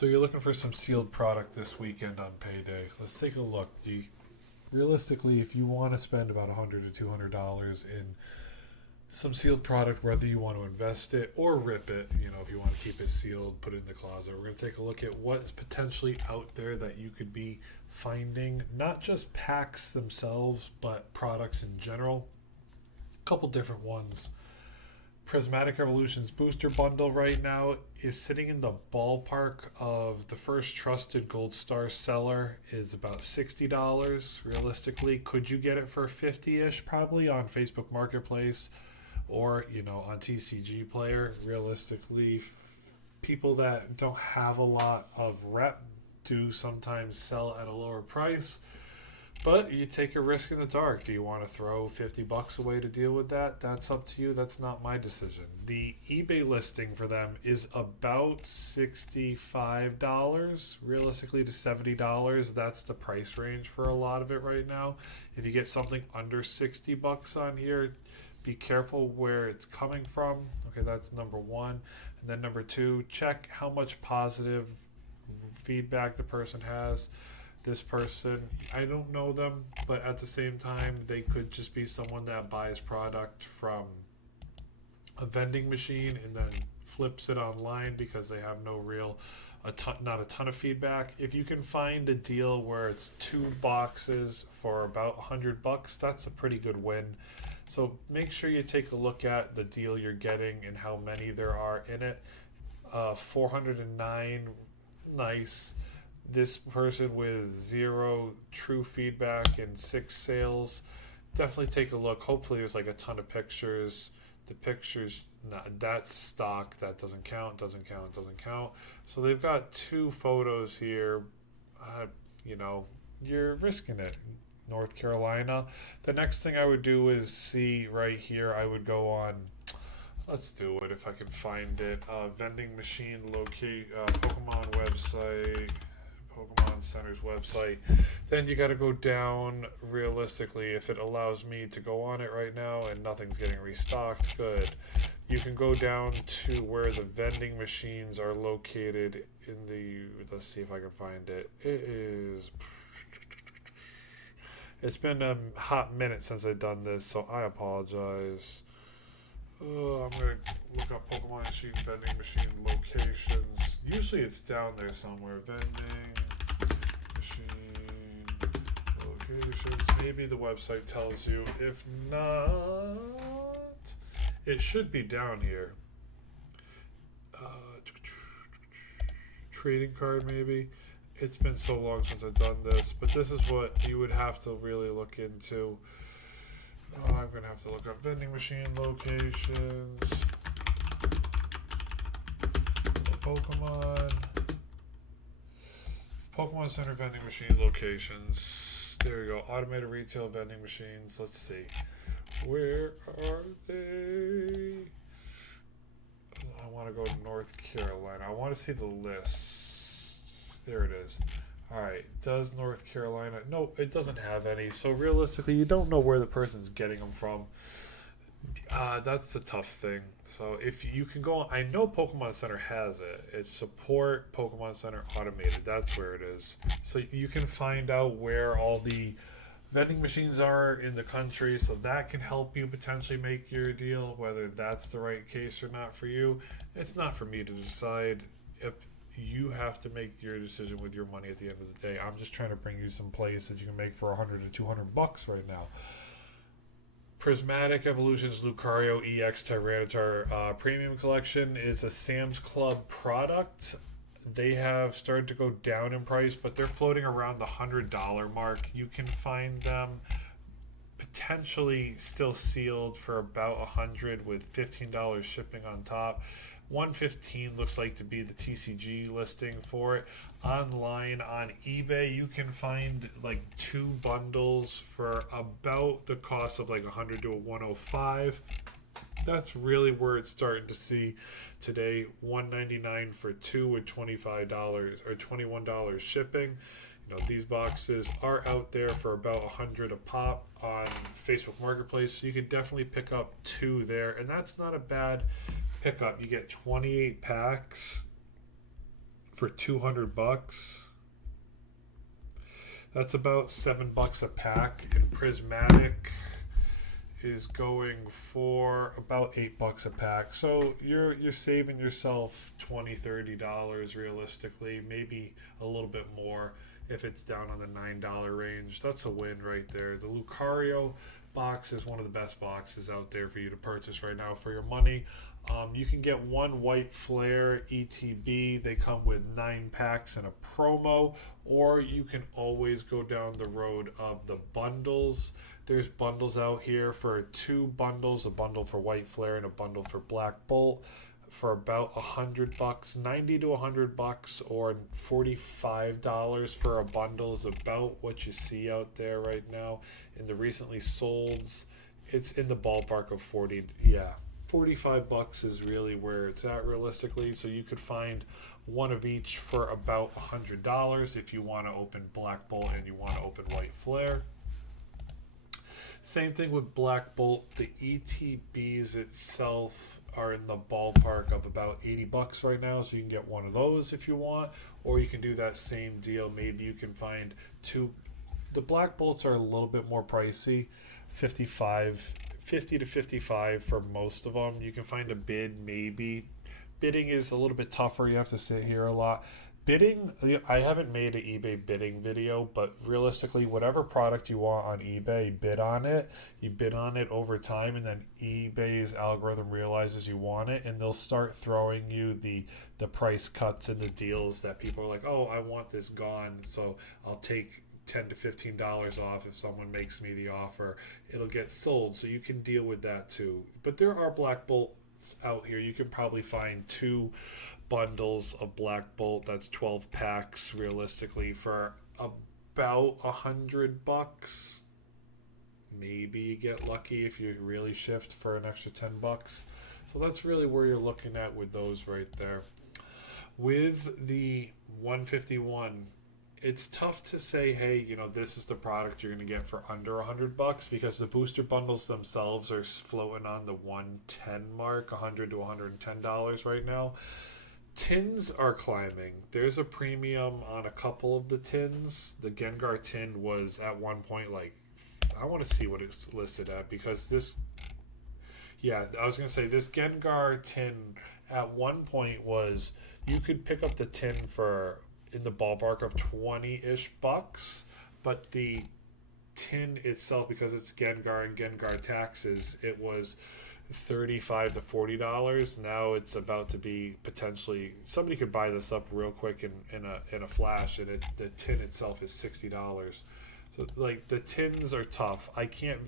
So you're looking for some sealed product this weekend on payday. Let's take a look. Realistically, if you want to spend about $100 to $200 in some sealed product, whether you want to invest it or rip it, if you want to keep it sealed, put it in the closet, we're going to take a look at what's potentially out there that you could be finding, not just packs themselves, but products in general. A couple different ones. Prismatic Evolutions Booster Bundle right now is sitting in the ballpark of the first trusted Gold Star seller is about $60. Realistically, could you get it for 50-ish? Probably on Facebook Marketplace or on TCG Player. Realistically, people that don't have a lot of rep do sometimes sell at a lower price. But you take a risk in the dark. Do you want to throw $50 away to deal with that? That's up to you. That's not my decision. The eBay listing for them is about $65, realistically to $70. That's the price range for a lot of it right now. If you get something under $60 on here, be careful where it's coming from. Okay, that's number one. And then number two, check how much positive feedback the person has. This person, I don't know them, but at the same time, they could just be someone that buys product from a vending machine and then flips it online because they have not a ton of feedback. If you can find a deal where it's 2 boxes for about $100, that's a pretty good win. So make sure you take a look at the deal you're getting and how many there are in it. 409, nice. This person with 0 true feedback and 6 sales, definitely take a look. Hopefully there's like a ton of pictures. The pictures, that's stock. That doesn't count. So they've got 2 photos here. You're risking it. North Carolina. The next thing I would do is see right here. I would go on, let's do it if I can find it. Vending machine Pokemon website. Pokemon Center's website. Then you got to go down. Realistically, if it allows me to go on it right now and nothing's getting restocked, good. You can go down to where the vending machines are located in the, let's see if I can find it. It's been a hot minute since I've done this, so I apologize. I'm going to look up Pokemon machine vending machine locations. Usually it's down there somewhere. Vending machine locations. Maybe the website tells you. If not, it should be down here. Trading card maybe. It's been so long since I've done this, but this is what you would have to really look into. I'm going to have to look up vending machine locations. Pokemon Center vending machine locations. There you go. Automated retail vending machines. Let's see. Where are they? I want to go to North Carolina. I want to see the list. There it is. Alright, does North Carolina... Nope, it doesn't have any. So realistically, you don't know where the person's getting them from. That's the tough thing. So if you can go on... I know Pokemon Center has it. It's support Pokemon Center automated. That's where it is. So you can find out where all the vending machines are in the country. So that can help you potentially make your deal, whether that's the right case or not for you. It's not for me to decide. If you have to make your decision with your money at the end of the day. I'm just trying to bring you some plays that you can make for $100 to $200 right now. Prismatic Evolutions Lucario EX Tyranitar Premium Collection is a Sam's Club product. They have started to go down in price, but they're floating around the $100 mark. You can find them potentially still sealed for about $100 with $15 shipping on top. 115 looks like to be the TCG listing for it. Online on eBay, you can find like 2 bundles for about the cost of like $100 to $105. That's really where it's starting to see today. $199 for 2 with $25 or $21 shipping. These boxes are out there for about $100 a pop on Facebook Marketplace, so you could definitely pick up 2 there, and that's not a bad pickup. You get 28 packs for $200. That's about $7 a pack. And Prismatic is going for about $8 a pack. So you're saving yourself $20-$30 realistically, maybe a little bit more if it's down on the $9 range. That's a win right there. The Lucario box is one of the best boxes out there for you to purchase right now for your money. You can get one White Flare ETB. They come with 9 packs and a promo, or you can always go down the road of the bundles. There's bundles out here for 2 bundles, a bundle for White Flare and a bundle for Black Bolt, for about $100, $90 to $100, or $45 for a bundle is about what you see out there right now. In the recently solds, it's in the ballpark of 40. Yeah, $45 is really where it's at realistically. So you could find one of each for about $100 if you want to open Black Bolt and you want to open White Flare. Same thing with Black Bolt. The ETBs itself are in the ballpark of about $80 right now, so you can get one of those if you want, or you can do that same deal. Maybe you can find 2. The Black Bolts are a little bit more pricey, $50 to $55 for most of them. You can find a bid maybe. Bidding is a little bit tougher. You have to sit here a lot. Bidding, I haven't made an eBay bidding video, but realistically, whatever product you want on eBay, bid on it. You bid on it over time, and then eBay's algorithm realizes you want it, and they'll start throwing you the price cuts and the deals that people are like, oh, I want this gone, so I'll take $10 to $15 off if someone makes me the offer. It'll get sold, so you can deal with that too. But there are Black Bolts out here. You can probably find 2 bundles of Black Bolt, that's 12 packs realistically, for about $100. Maybe you get lucky if you really shift for an extra $10. So that's really where you're looking at with those right there. With the 151, it's tough to say, hey, this is the product you're going to get for under $100, because the booster bundles themselves are floating on the 110 mark, $100 to $110 right now. Tins are climbing. There's a premium on a couple of the tins. The Gengar tin was at one point I want to see what it's listed at, because this Gengar tin at one point was, you could pick up the tin for in the ballpark of 20-ish bucks, but the tin itself, because it's Gengar and Gengar taxes, it was $35 to $40. Now it's about to be potentially, somebody could buy this up real quick in a flash, and the tin itself is $60. So the tins are tough. I can't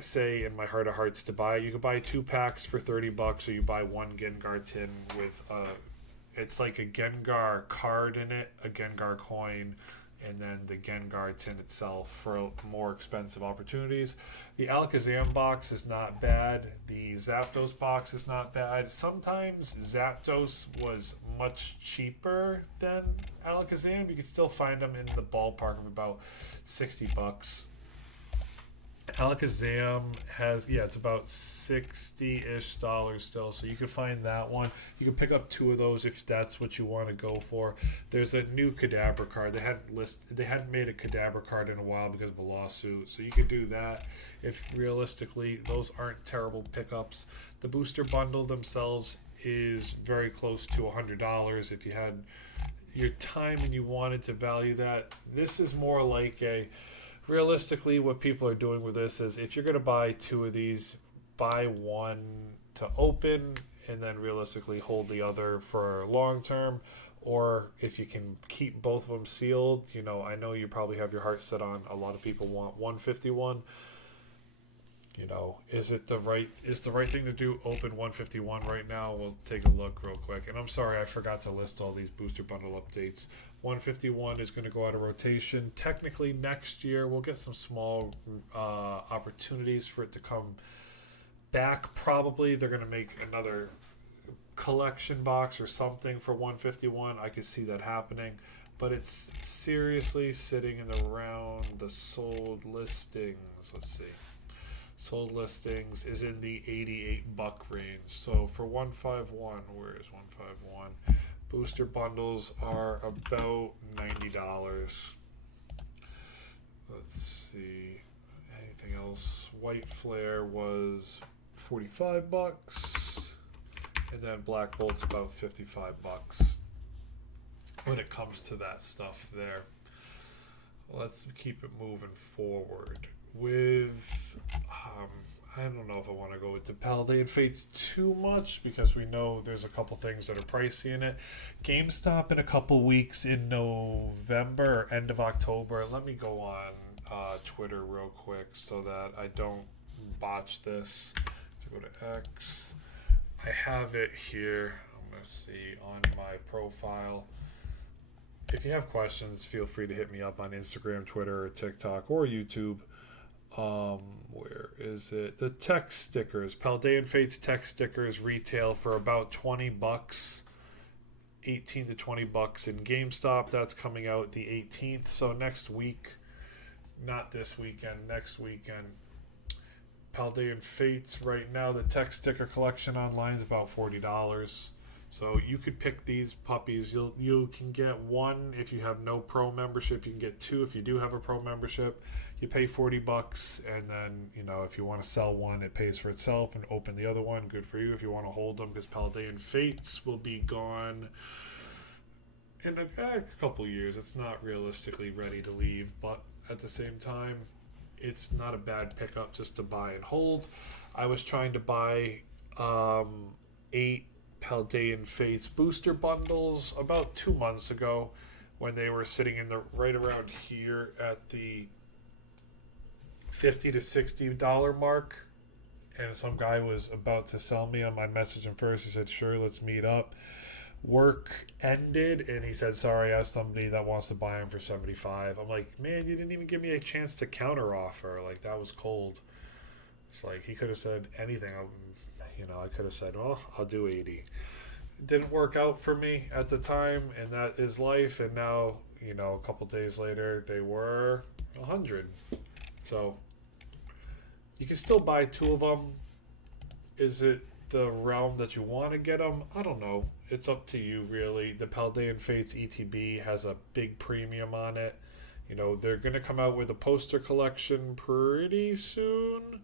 say in my heart of hearts to buy. You could buy 2 packs for $30, or you buy one Gengar tin with it's like a Gengar card in it, a Gengar coin, and then the Gengar tin itself for more expensive opportunities. The Alakazam box is not bad. The Zapdos box is not bad. Sometimes Zapdos was much cheaper than Alakazam. You could still find them in the ballpark of about $60. Alakazam has, it's about $60-ish still, so you can find that one. You can pick up 2 of those if that's what you want to go for. There's a new Kadabra card. They hadn't made a Kadabra card in a while because of a lawsuit, so you could do that if realistically those aren't terrible pickups. The booster bundle themselves is very close to $100 if you had your time and you wanted to value that. This is more like realistically, what people are doing with this is, if you're going to buy 2 of these, buy one to open and then realistically hold the other for long term. Or if you can keep both of them sealed, I know you probably have your heart set on, a lot of people want 151. Is the right thing to do, open 151 right now? We'll take a look real quick. And I'm sorry, I forgot to list all these booster bundle updates. 151 is going to go out of rotation. Technically, next year we'll get some small opportunities for it to come back. Probably they're going to make another collection box or something for 151. I could see that happening, but it's seriously sitting in around the sold listings. Let's see. Sold listings is in the $88 range. So for 151, where is 151? Booster bundles are about $90. Let's see. Anything else? White Flare was $45. And then Black Bolt's about $55 when it comes to that stuff there. Let's keep it moving forward with I don't know if I want to go with the Paladin Fates too much because we know there's a couple things that are pricey in it. GameStop in a couple weeks in November or end of October. Let me go on Twitter real quick so that I don't botch this. To go to X, I have it here. I'm going to see on my profile. If you have questions, feel free to hit me up on Instagram, Twitter, or TikTok, or YouTube. Where is it? The tech stickers. Paldean Fates tech stickers retail for about $20. 18 to $20 in GameStop. That's coming out the 18th. So next week. Not this weekend. Next weekend. Paldean Fates right now. The tech sticker collection online is about $40. So you could pick these puppies. You can get one if you have no pro membership. You can get two if you do have a pro membership. You pay $40, and then if you want to sell one, it pays for itself. And open the other one, good for you. If you want to hold them, because Paldean Fates will be gone in a couple years. It's not realistically ready to leave, but at the same time, it's not a bad pickup just to buy and hold. I was trying to buy 8 Paldean Fates booster bundles about 2 months ago when they were sitting in the right around here at the $50 to $60 mark, and some guy was about to sell me on my message him first. He said, sure, let's meet up. Work ended, and he said, sorry, I have somebody that wants to buy them for $75. I'm like, man, you didn't even give me a chance to counter offer. Like, that was cold. It's like, he could have said anything. I could have said, well, I'll do 80. It didn't work out for me at the time, and that is life. And now, a couple days later, they were 100. So you can still buy 2 of them. Is it the realm that you want to get them? I don't know. It's up to you, really. The Paldean Fates ETB has a big premium on it. They're going to come out with a poster collection pretty soon.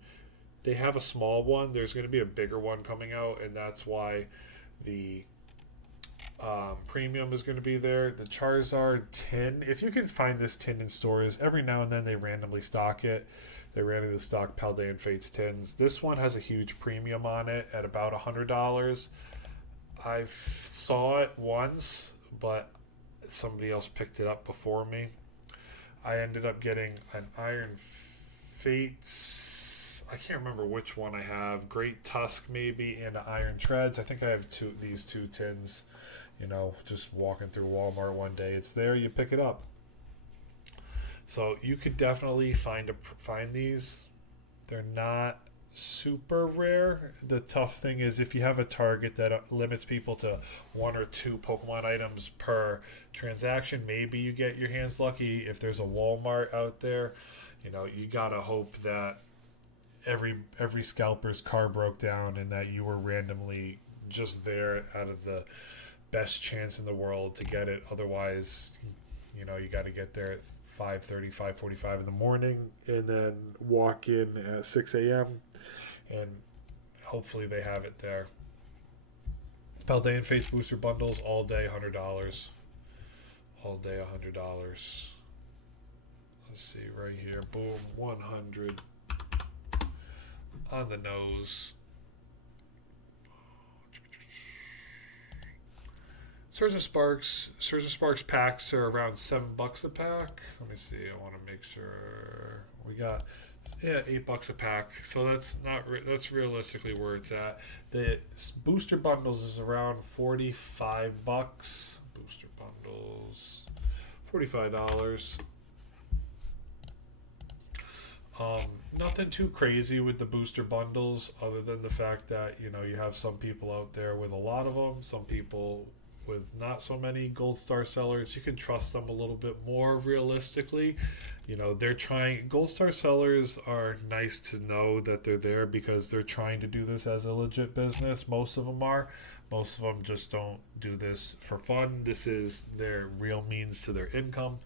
They have a small one. There's going to be a bigger one coming out, and that's why the premium is going to be there. The Charizard tin, if you can find this tin in stores, every now and then they randomly stock it. They randomly stock Paldean Fates tins. This one has a huge premium on it at about $100. I saw it once, but somebody else picked it up before me. I ended up getting an Iron Fates. I can't remember which one I have. Great Tusk maybe, and Iron Treads. I think I have these two tins. Just walking through Walmart one day, it's there. You pick it up. So you could definitely find these. They're not super rare. The tough thing is if you have a target that limits people to 1 or 2 Pokemon items per transaction, maybe you get your hands lucky. If there's a Walmart out there, you gotta hope that every scalper's car broke down and that you were randomly just there out of the best chance in the world to get it. Otherwise, you got to get there at 5:30, 5:45 in the morning, and then walk in at 6 a.m. and hopefully they have it there. Paldean Face Booster Bundles all day, $100. All day, $100. Let's see right here. Boom, 100 on the nose. Surge of Sparks packs are around $7 a pack. Let me see. I want to make sure we got $8 a pack. So that's realistically where it's at. The booster bundles is around $45. Booster bundles, $45. Nothing too crazy with the booster bundles, other than the fact that you have some people out there with a lot of them, some people with not so many gold star sellers. You can trust them a little bit more realistically. They're trying. Gold star sellers are nice to know that they're there because they're trying to do this as a legit business. Most of them are, Most of them just don't do this for fun. This is their real means to their income.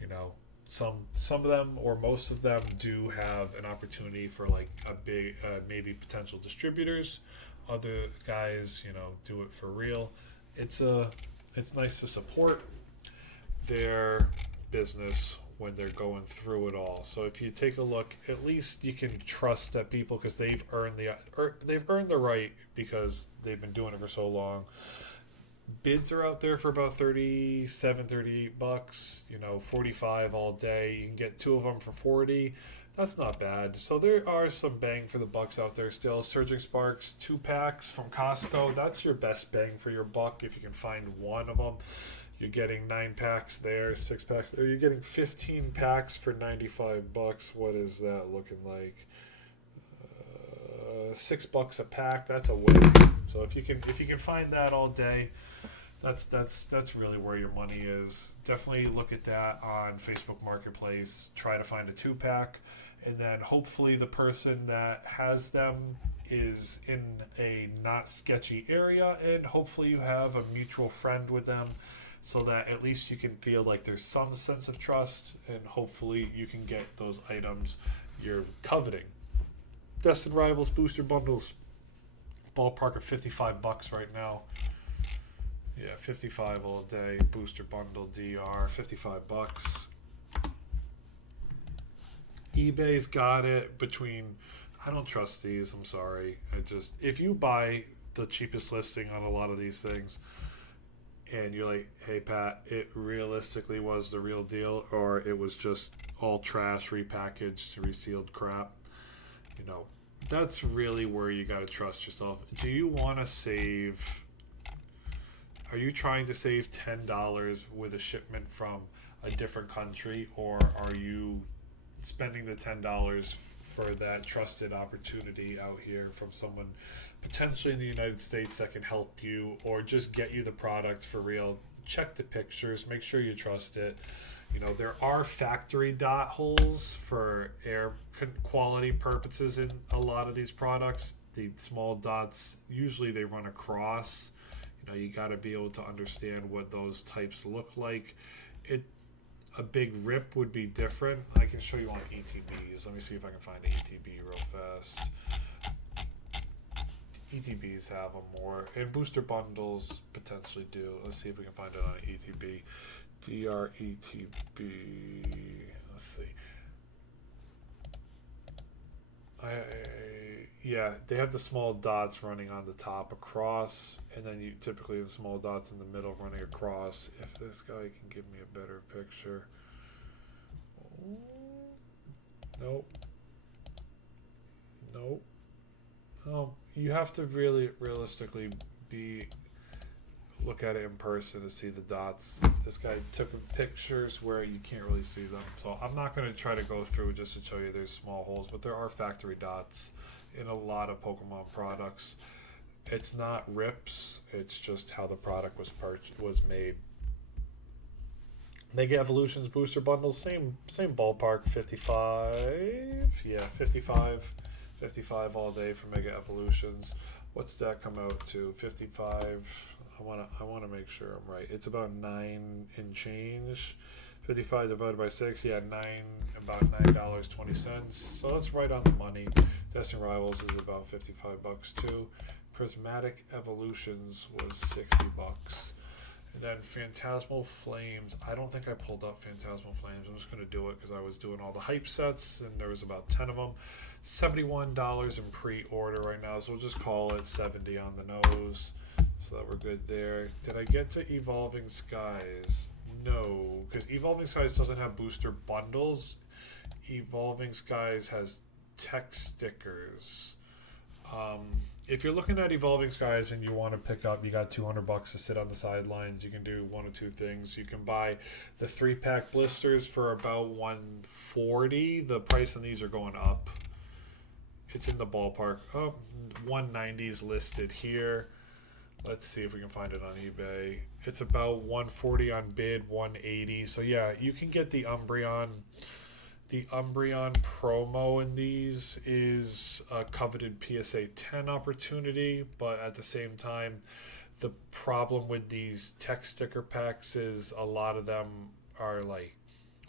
You know, some of them or most of them do have an opportunity for like a big maybe potential distributors. Other guys, do it for real. It's nice to support their business when they're going through it all. So if you take a look, at least you can trust that people, because they've earned the right, because they've been doing it for so long. Bids are out there for about 37, 38 bucks, 45 all day. You can get two of them for 40. That's not bad. So there are some bang for the bucks out there still. Surging Sparks 2 packs from Costco. That's your best bang for your buck if you can find one of them. You're getting 9 packs there, 6 packs. Or you're getting 15 packs for 95 bucks. What is that looking like? $6 a pack. That's a win. So if you can find that all day, that's really where your money is. Definitely look at that on Facebook Marketplace. Try to find a 2 pack, and then hopefully the person that has them is in a not sketchy area, and hopefully you have a mutual friend with them, so that at least you can feel like there's some sense of trust, and hopefully you can get those items you're coveting. Destined Rivals booster bundles, ballpark of $55 right now. Yeah, 55 all day. Booster bundle DR, $55. eBay's got it between. I don't trust these. I'm sorry. If you buy the cheapest listing on a lot of these things, and you're like, hey Pat, it realistically was the real deal, or it was just all trash, repackaged, resealed crap, that's really where you got to trust yourself. Do you want to save? Are you trying to save $10 with a shipment from a different country, or are you spending the $10 for that trusted opportunity out here from someone potentially in the United States that can help you or just get you the product for real? Check the pictures, make sure you trust it. There are factory dot holes for air quality purposes in a lot of these products. The small dots, usually they run across. You got to be able to understand what those types look like. A big rip would be different. I can show you on ETBs. Let me see if I can find an ETB real fast. ETBs have them more, and booster bundles potentially do. Let's see if we can find it on ETB. DRETB. Let's see. Yeah, they have the small dots running on the top across, and then you typically the small dots in the middle running across. If this guy can give me a better picture. Nope. You have to really realistically look at it in person to see the dots. This guy took pictures where you can't really see them, so I'm not going to try to go through just to show you there's small holes, but there are factory dots in a lot of Pokemon products. It's not rips, it's just how the product was made. Mega Evolutions booster bundles, same ballpark, 55. Yeah, 55 all day for Mega Evolutions. What's that come out to? 55. I wanna make sure I'm right. It's about 9 and change. 55 divided by 6, yeah, about $9.20. So that's right on the money. Destined Rivals is about $55 too. Prismatic Evolutions was $60. And then Phantasmal Flames. I don't think I pulled up Phantasmal Flames. I'm just going to do it because I was doing all the hype sets, and there was about 10 of them. $71 in pre-order right now, so we'll just call it 70 on the nose. So that we're good there. Did I get to Evolving Skies? No, because Evolving Skies doesn't have booster bundles. Evolving Skies has tech stickers. If you're looking at Evolving Skies and you want to pick up, you got $200 to sit on the sidelines. You can do one of two things. You can buy the 3-pack blisters for about $140. The price on these are going up. It's in the ballpark. Oh, $190 is listed here. Let's see if we can find it on eBay. It's about $140 on bid, $180. So yeah, you can get the Umbreon The Umbreon promo in these is a coveted PSA 10 opportunity, but at the same time, the problem with these tech sticker packs is a lot of them are like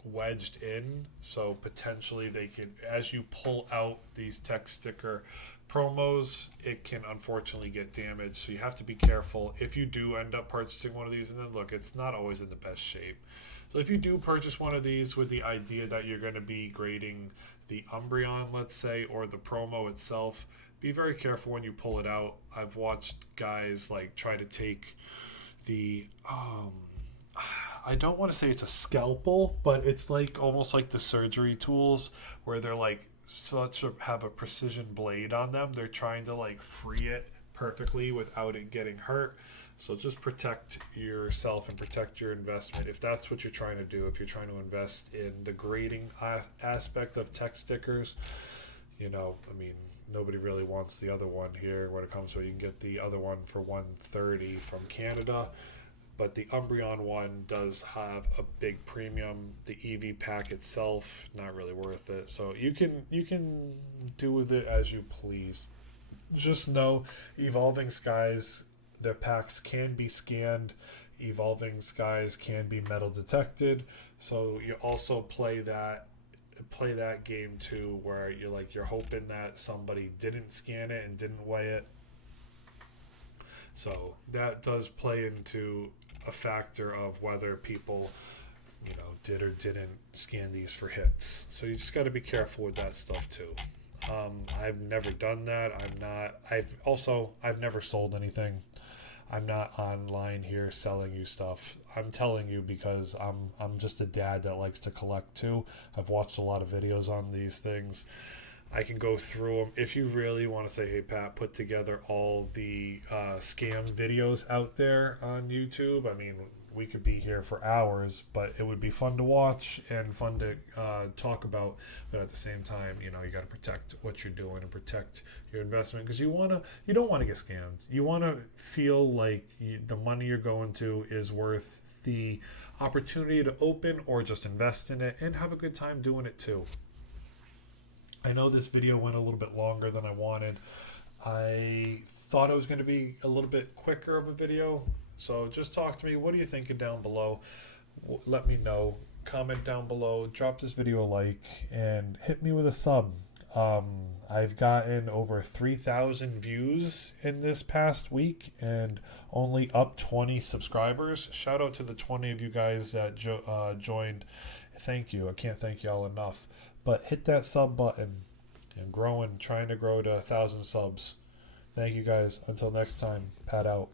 wedged in, so potentially they can, as you pull out these tech sticker promos, it can unfortunately get damaged, so you have to be careful if you do end up purchasing one of these. And then look, it's not always in the best shape, so if you do purchase one of these with the idea that you're going to be grading the Umbreon, let's say, or the promo itself, be very careful when you pull it out. I've watched guys like try to take the I don't want to say it's a scalpel, but it's like almost like the surgery tools where they're like have a precision blade on them. They're trying to like free it perfectly without it getting hurt. So just protect yourself and protect your investment if that's what you're trying to do. If you're trying to invest in the grading aspect of tech stickers, I mean, nobody really wants the other one here when it comes to it. You can get the other one for $130 from Canada. But the Umbreon one does have a big premium. The EV pack itself, not really worth it. So you can do with it as you please. Just know, Evolving Skies, their packs can be scanned. Evolving Skies can be metal detected. So you also play that game too, where you're hoping that somebody didn't scan it and didn't weigh it. So that does play into a factor of whether people, did or didn't scan these for hits. So you just got to be careful with that stuff too. I've never done that. I've never sold anything. I'm not online here selling you stuff. I'm telling you because I'm just a dad that likes to collect too. I've watched a lot of videos on these things. I can go through them. If you really want to say, hey, Pat, put together all the scam videos out there on YouTube, I mean, we could be here for hours, but it would be fun to watch and fun to talk about. But at the same time, you got to protect what you're doing and protect your investment, because you don't want to get scammed. You want to feel like the money you're going to is worth the opportunity to open or just invest in it and have a good time doing it too. I know this video went a little bit longer than I wanted. I thought it was going to be a little bit quicker of a video. So just talk to me. What are you thinking down below? Let me know. Comment down below. Drop this video a like and hit me with a sub. I've gotten over 3,000 views in this past week and only up 20 subscribers. Shout out to the 20 of you guys that joined. Thank you. I can't thank y'all enough. But hit that sub button and trying to grow to 1,000 subs. Thank you guys. Until next time, Pat out.